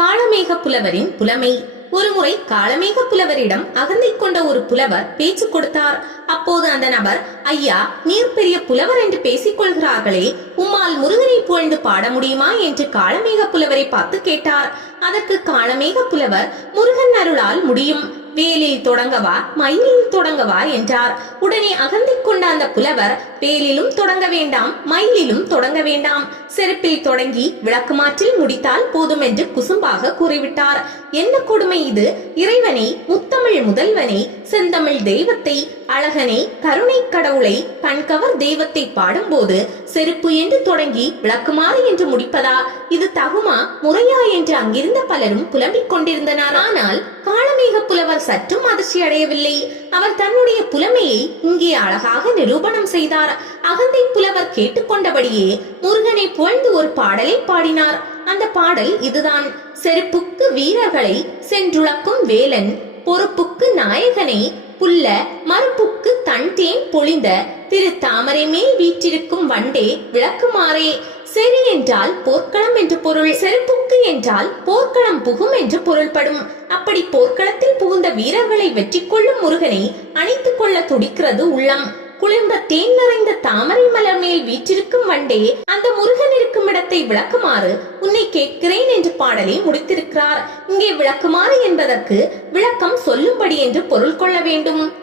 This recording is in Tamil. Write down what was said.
காளமேக புலவரின் புலமை. ஒருமுறை காளமேக புலவரிடம் அகந்தை கொண்ட ஒரு புலவர் பேச்சு கொடுத்தார். அப்போது அந்த நபர் ஐயா நீர் பெரிய புலவர் என்று பேசிக் கொள்கிறார்களே உம்மால் முருகனை புகழ்ந்து பாட முடியுமா? என்று காளமேக புலவரை பார்த்து கேட்டார். அதற்கு காளமேக புலவர் முருகன் அருளால் முடியும். பேலில் தொடங்கவா மயிலில் தொடங்கவா என்றார். உடனே அகந்தை கொண்ட அந்த புலவர் பேலிலும் தொடங்க வேண்டாம் மயிலிலும் தொடங்க வேண்டாம். செருப்பில் தொடங்கி விளக்குமாற்றில் முடித்தால் போதும் என்று குசும்பாக கூறிவிட்டார். என்ன கொடுமை இது? இறைவனை முத்தமிழ் முதல்வனை செந்தமிழ் தெய்வத்தை அழகனை கருணை கடவுளை கண்கவர் தெய்வத்தை பாடும்போது செருப்பு என்று தொடங்கி விளக்குமாறு என்று முடிப்பதா? இது தகுமா முறையா என்று அங்கிருந்த பலரும் புலம்பிக் கொண்டிருந்தனர். ஆனால் காலமே புலவர் சற்றும் அதிர்ச்சி அடையவில்லை. அவர் தன்னுடைய புலமையை இங்கே அழகாக நிரூபணம் செய்தார். அகந்தை புலவர் கேட்டுக்கொண்டபடியே முருகனை புகழ்ந்து ஒரு பாடலை பாடினார். அந்த பாடல் இதுதான். செருப்புக்கு வீரர்களை சென்றுளக்கும் வேலன் பொறுப்புக்கு நாயகனை புல்ல மறுப்புக்கு தன் தேன் பொழிந்த திரு தாமரை மேல் வீற்றிருக்கும் வண்டே விளக்குமாறே. செரி என்றால் போர்க்களம் என்று பொருள் செருப்புக்கு என்றால் போர்க்களம் புகும் என்று பொருள்படும். அப்படி போர்க்களத்தில் புகுந்த வீரர்களை வெற்றி கொள்ளும் முருகனை அணைத்துக் கொள்ள துடிக்கிறது உள்ளம். குளிர்ந்த தேன் நிறைந்த தாமரை மலர் மேல் வீற்றிருக்கும் வண்டே அந்த முருகன் இருக்கும் இடத்தை விளக்குமாறு உன்னை கேட்கிறேன் என்று பாடலை முடித்திருக்கிறார். இங்கே விளக்குமாறு என்பதற்கு விளக்கம் சொல்லும்படி என்று பொருள் கொள்ள வேண்டும்.